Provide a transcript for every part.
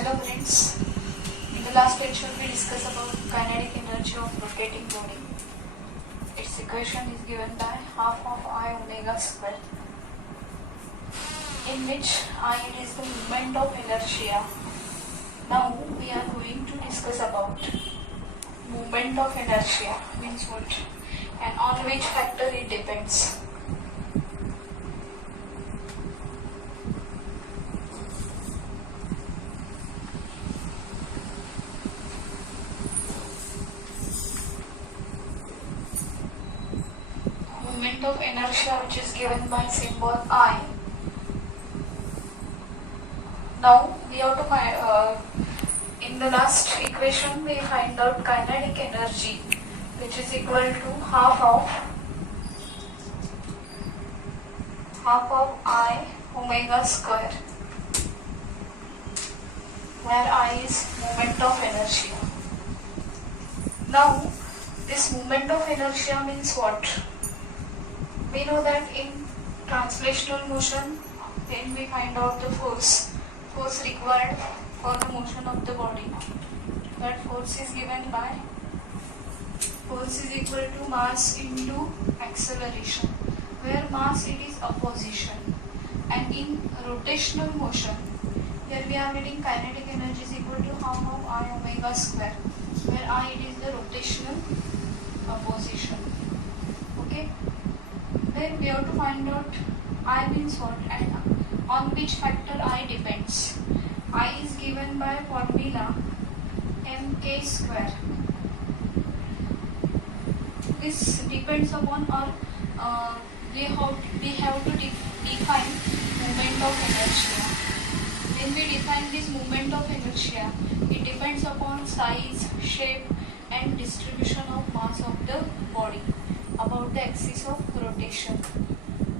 Hello friends, in the last lecture we discussed about kinetic energy of rotating body. Its equation is given by half of I omega square, in which I is the moment of inertia. Now we are going to discuss about moment of inertia means what and on which factor it depends. Moment of inertia which is given by symbol I. Now we have to find, in the last equation we find out kinetic energy which is equal to half of I omega square, where I is moment of inertia. Now this moment of inertia means what? We know that in translational motion, when we find out the force required for the motion of the body, that force is given by force is equal to mass into acceleration, where mass it is opposition, and in rotational motion, here we are getting kinetic energy is equal to half of I omega square, where I it is the rotational opposition. Okay. Then we have to find out I means what and on which factor I depends. I is given by formula mk square. This depends upon our we have to define moment of inertia. When we define this moment of inertia, it depends upon size, shape and distribution of mass of the body about the axis of rotation.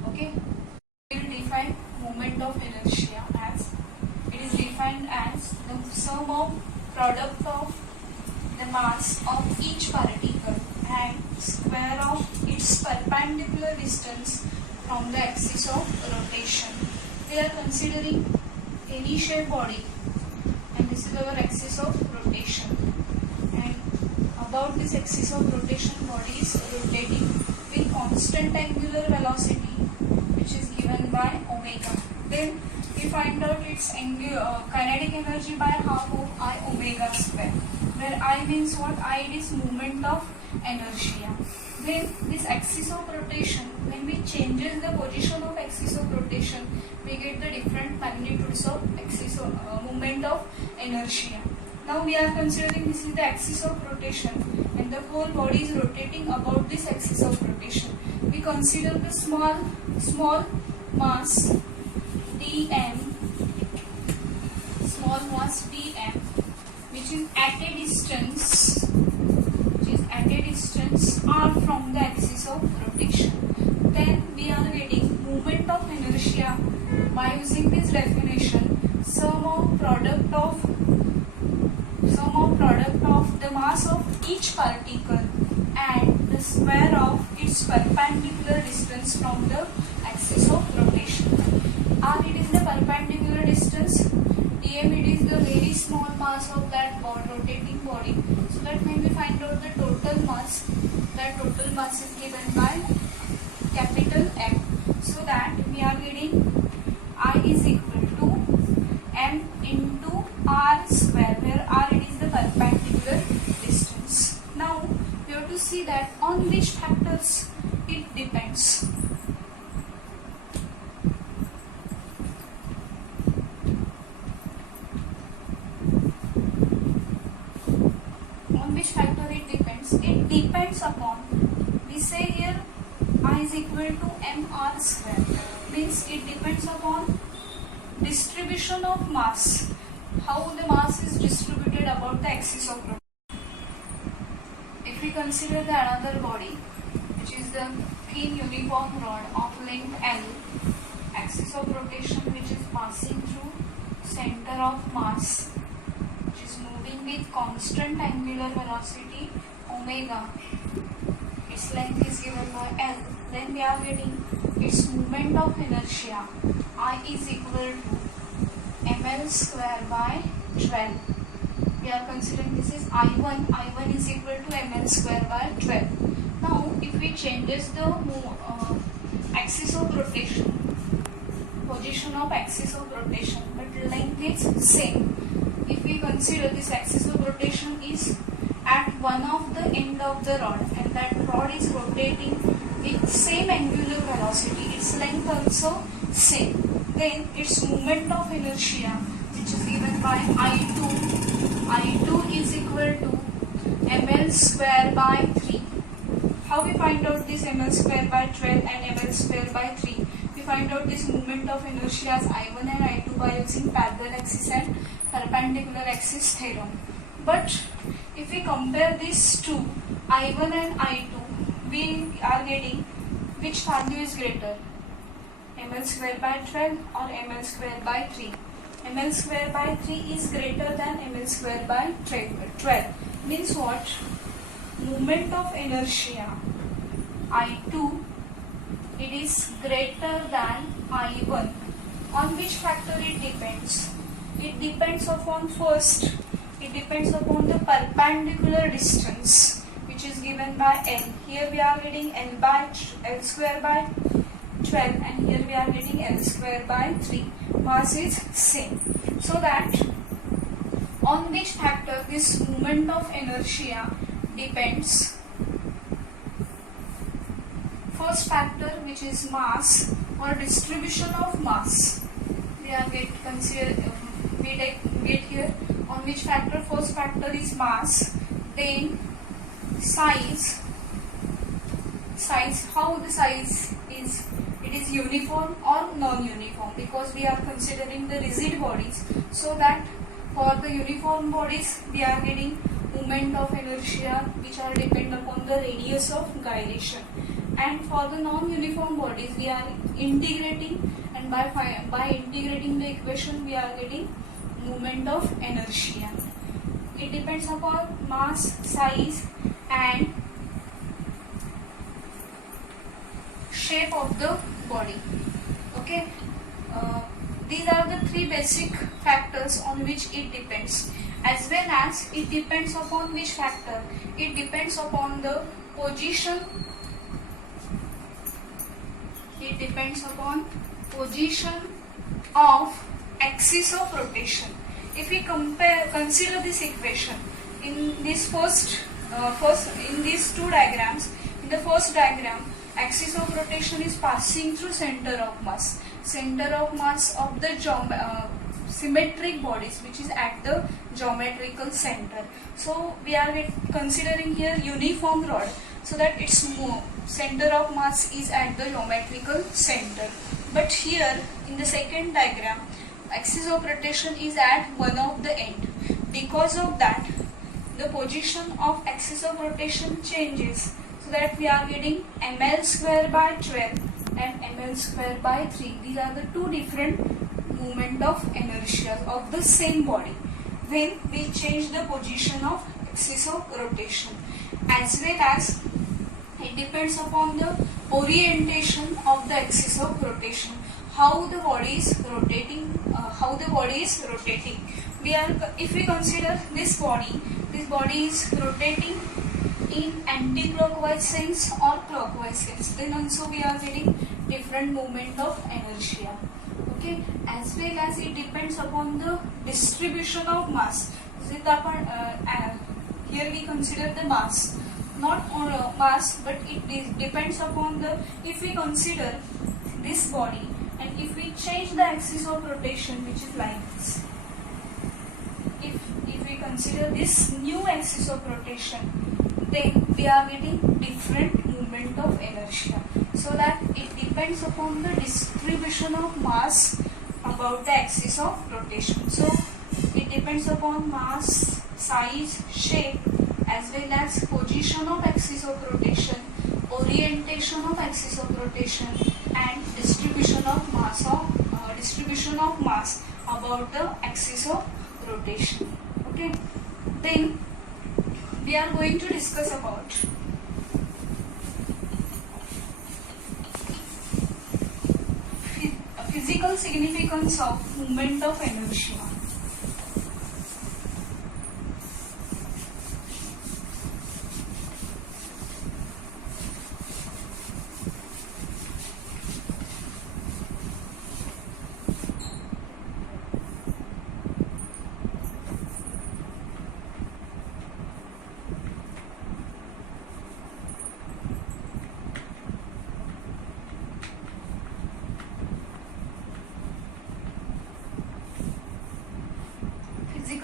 Okay, we will define moment of inertia as it is defined as the sum of product of the mass of each particle and square of its perpendicular distance from the axis of rotation. We are considering any shape body and this is our axis of rotation, and about this axis of rotation body is rotating with constant angular velocity which is given by omega. Then we find out its kinetic energy by half of I omega square, where I means what? I is moment of inertia. Then this axis of rotation, when we changes the position of axis of rotation, we get the different magnitudes of axis of moment of inertia. Now we are considering this is the axis of rotation and the whole body is rotating about this axis of rotation. We consider the small mass dm, which is at a distance r from the axis of rotation. Then we are getting moment of inertia by using this definition, sum of product of the mass of each particle and the square of its perpendicular distance from the axis of rotation. R it is the perpendicular distance, dm it is the very small mass of that rotating body. So that when we find out the total mass, that total mass is given by capital M. So that we are getting I is equal to M into R square, where R it is the perpendicular distance. Now we have to see that on which factors it depends. On which factor it depends? It depends upon, we say here I is equal to mr square, means it depends upon distribution of mass, how the mass is distributed about the axis of rotation. If we consider the another body, which is the thin uniform rod of length L, axis of rotation which is passing through center of mass, which is moving with constant angular velocity omega, its length is given by L. Then we are getting its moment of inertia I is equal to ml square by 12. We are considering this is I1. I1 is equal to ml square by 12. Now, if we changes the axis of rotation, position of axis of rotation, but length is same. If we consider this axis of rotation is at one of the end of the rod, and that rod is rotating with same angular velocity, its length also same, then its moment of inertia, which is given by I2 is equal to ml square by 3. How we find out this ml square by 12 and ml square by 3? We find out this moment of inertia as I1 and I2 by using parallel axis and perpendicular axis theorem. But if we compare these two, I1 and I2, we are getting which value is greater, ml square by 12 or ml square by 3? ml square by 3 is greater than ml square by 12. Means what? Moment of inertia I2, it is greater than I1. On which factor it depends? It depends upon first, it depends upon the perpendicular distance, which is given by L. Here we are getting L square by 12, and here we are getting L square by 3. Mass is same. So that on which factor this moment of inertia depends? First factor, which is mass or distribution of mass. We are get here on which factor? First factor is mass, then size. How the size is? It is uniform or non-uniform, because we are considering the rigid bodies. So that for the uniform bodies we are getting moment of inertia which are dependent upon the radius of gyration, and for the non-uniform bodies we are integrating, and by integrating the equation we are getting moment of inertia. It depends upon mass, size and shape of the body. Okay, these are the three basic factors on which it depends. As well as it depends upon which factor? It depends upon the position. It depends upon position of axis of rotation. If we consider this equation in this in these two diagrams. In the first diagram, axis of rotation is passing through center of mass. Center of mass of the symmetric bodies, which is at the geometrical center. So we are considering here uniform rod, so that its center of mass is at the geometrical center. But here in the second diagram, axis of rotation is at one of the end. Because of that, the position of axis of rotation changes, so that we are getting ml square by 12 and ml square by 3. These are the two different moment of inertia of the same body when we change the position of axis of rotation. As well as it depends upon the orientation of the axis of rotation, how the body is rotating. If we consider this body is rotating in anti-clockwise sense or clockwise sense, then also we are getting different moment of inertia. Okay, as well as it depends upon the distribution of mass. Here we consider the mass, not mass, but it depends upon the, if we consider this body and if we change the axis of rotation, which is like this, if we consider this new axis of rotation, then we are getting different moment of inertia. So that it depends upon the distribution of mass about the axis of rotation. So it depends upon mass, size, shape, as well as position of axis of rotation, orientation of axis of rotation, and distribution of mass about the axis of rotation. Okay, then we are going to discuss about physical significance of moment of inertia.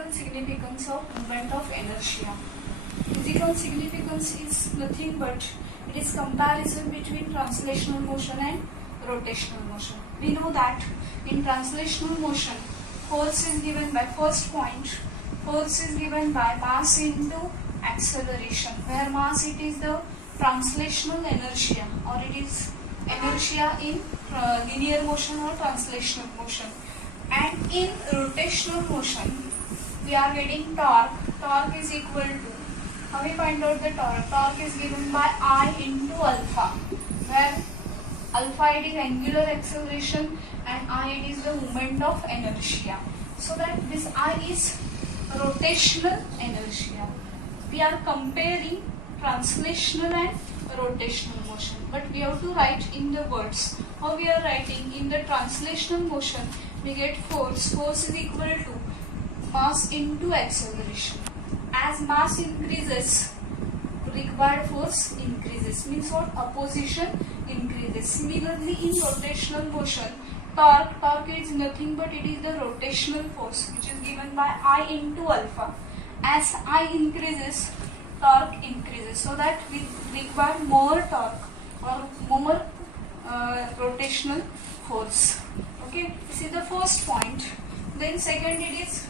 physical significance of moment of inertia. Physical significance is nothing but it is comparison between translational motion and rotational motion. We know that in translational motion, force is given by first point. Force is given by mass into acceleration, where mass it is the translational inertia, or it is inertia in linear motion or translational motion. And in rotational motion, we are getting torque. Torque is equal to, how we find out the torque? Torque is given by I into alpha, where alpha it is angular acceleration and I it is the moment of inertia. So that this I is rotational inertia. We are comparing translational and rotational motion, but we have to write in the words. How we are writing? In the translational motion, we get force. Force is equal to mass into acceleration. As mass increases, required force increases. Means what? Opposition increases. Similarly, in rotational motion, torque is nothing but it is the rotational force which is given by I into alpha. As I increases, torque increases, so that we require more torque or more rotational force. Okay, this is the first point. Then second it is,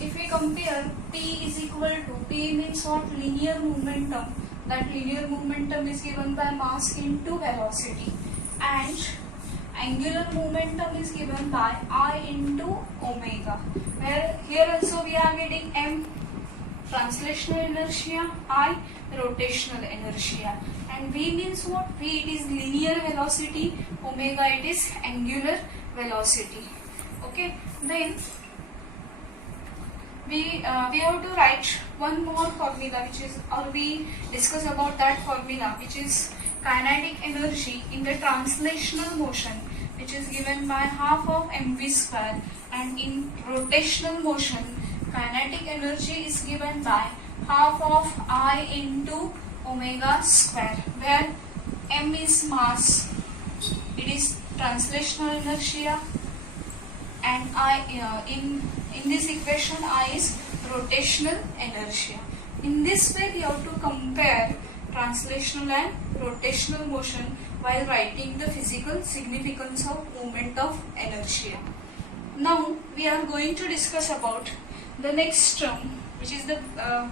if we compare P is equal to, P means what? Linear momentum. That linear momentum is given by mass into velocity, and angular momentum is given by I into omega, where here also we are getting M translational inertia, I rotational inertia, and V means what? V it is linear velocity, omega it is angular velocity. Okay, then we have to write one more formula, which is, or we discuss about that formula, which is kinetic energy in the translational motion, which is given by half of mv square, and in rotational motion, kinetic energy is given by half of I into omega square, where m is mass, it is translational inertia, and I in this equation I is rotational inertia. In this way we have to compare translational and rotational motion while writing the physical significance of moment of inertia. Now we are going to discuss about the next term, which is the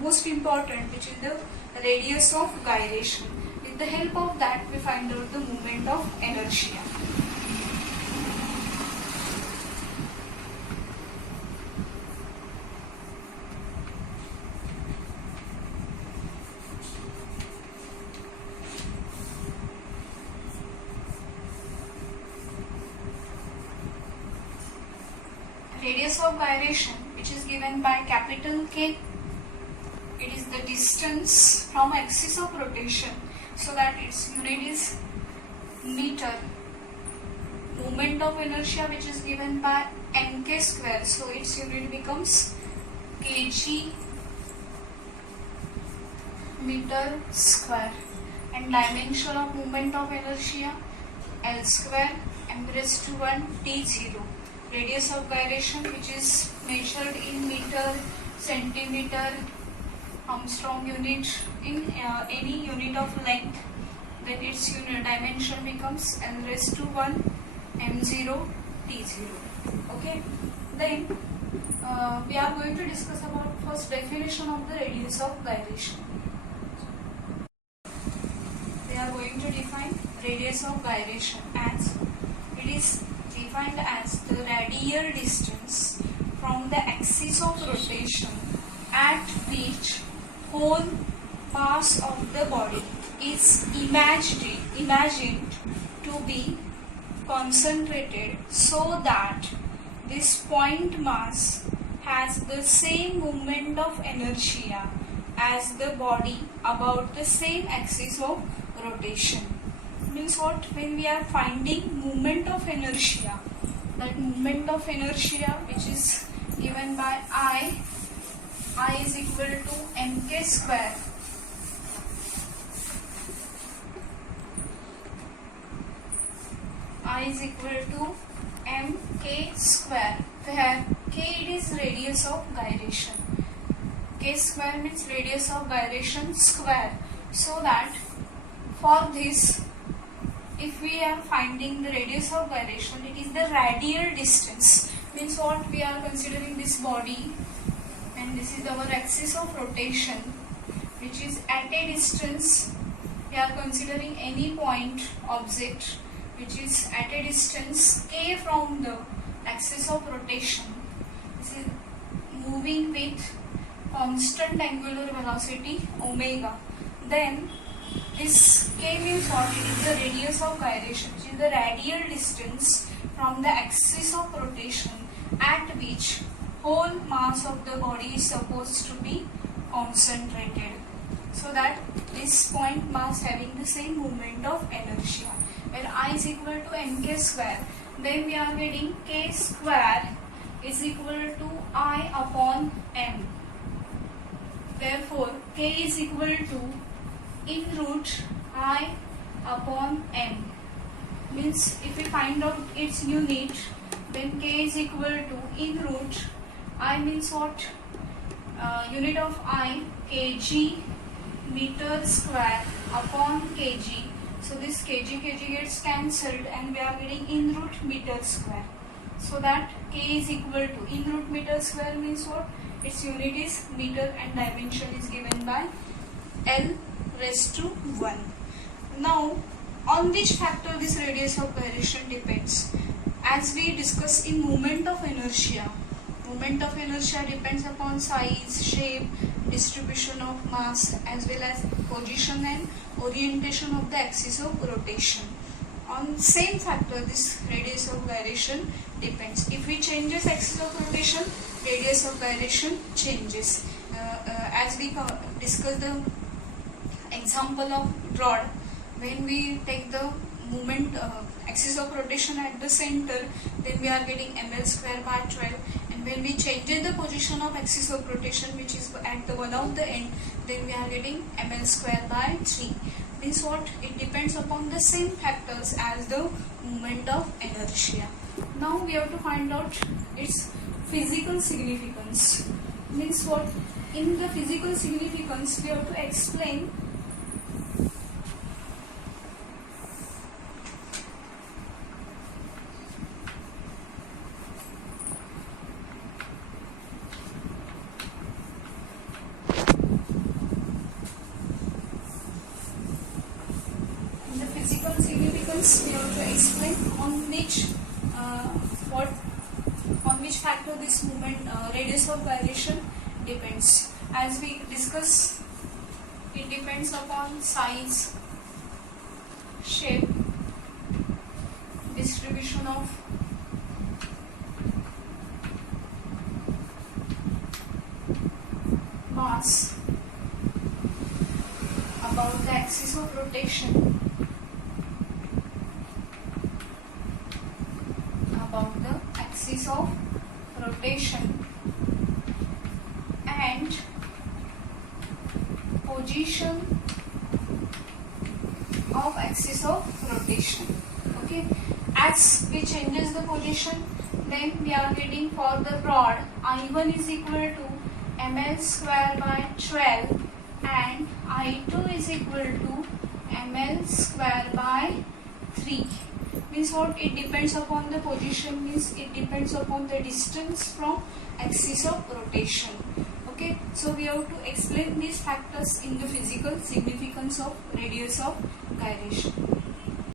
most important, which is the radius of gyration. With the help of that we find out the moment of inertia. Radius of gyration, which is given by capital K. It is the distance from axis of rotation, so that its unit is meter. Moment of inertia, which is given by mk square, so its unit becomes kg meter square. And dimension of moment of inertia, L square m raised to 1 t0. Radius of gyration, which is measured in meter, centimeter, Armstrong unit, in any unit of length, then its unit dimension becomes L raised to 1 m0 t0. Okay, then we are going to discuss about first definition of the radius of gyration. We are going to define radius of gyration as, it is defined as the radial distance from the axis of rotation at which whole mass of the body is imagined to be concentrated, so that this point mass has the same moment of inertia as the body about the same axis of rotation. Means what? When we are finding moment of inertia, that moment of inertia which is given by I is equal to mk square I is equal to mk square, where K it is radius of gyration. K square means radius of gyration square. So that for this, if we are finding the radius of gyration, it is the radial distance. Means what, we are considering this body and this is our axis of rotation, which is at a distance. We are considering any point object which is at a distance k from the axis of rotation. This is moving with constant angular velocity omega. Then this k means what? It is the radius of gyration, which is the radial distance from the axis of rotation at which whole mass of the body is supposed to be concentrated. So that this point mass having the same moment of inertia. When I is equal to nk square, then we are getting k square is equal to I upon m. Therefore, k is equal to in root I upon m. Means if we find out its unit, then k is equal to in root I means what? Unit of I kg meter square upon kg. So this kg gets cancelled and we are getting in root meter square. So that k is equal to in root meter square means what? Its unit is meter and dimension is given by L raised to 1. Now, on which factor this radius of gyration depends? As we discussed in moment of inertia, moment of inertia depends upon size, shape, distribution of mass as well as position and orientation of the axis of rotation. On same factor this radius of gyration depends. If we change this axis of rotation, radius of gyration changes. As we discussed the example of rod, when we take the moment axis of rotation at the center, then we are getting ml square by 12, and when we change the position of axis of rotation which is at the one of the end, then we are getting ml square by 3. Means what? It depends upon the same factors as the moment of inertia. Now we have to find out its physical significance. Means what? In the physical significance we have to explain we have to explain on which factor this moment radius of gyration depends. As we discuss, it depends upon size, shape, distribution of mass, about the axis of rotation, of rotation, and position of axis of rotation. Okay, as we changes the position, then we are getting for the rod I1 is equal to ml square by 12 and I2 is equal to ml square by 3. Means what? It depends upon the position, means it depends upon the distance from axis of rotation. Okay, so we have to explain these factors in the physical significance of radius of gyration.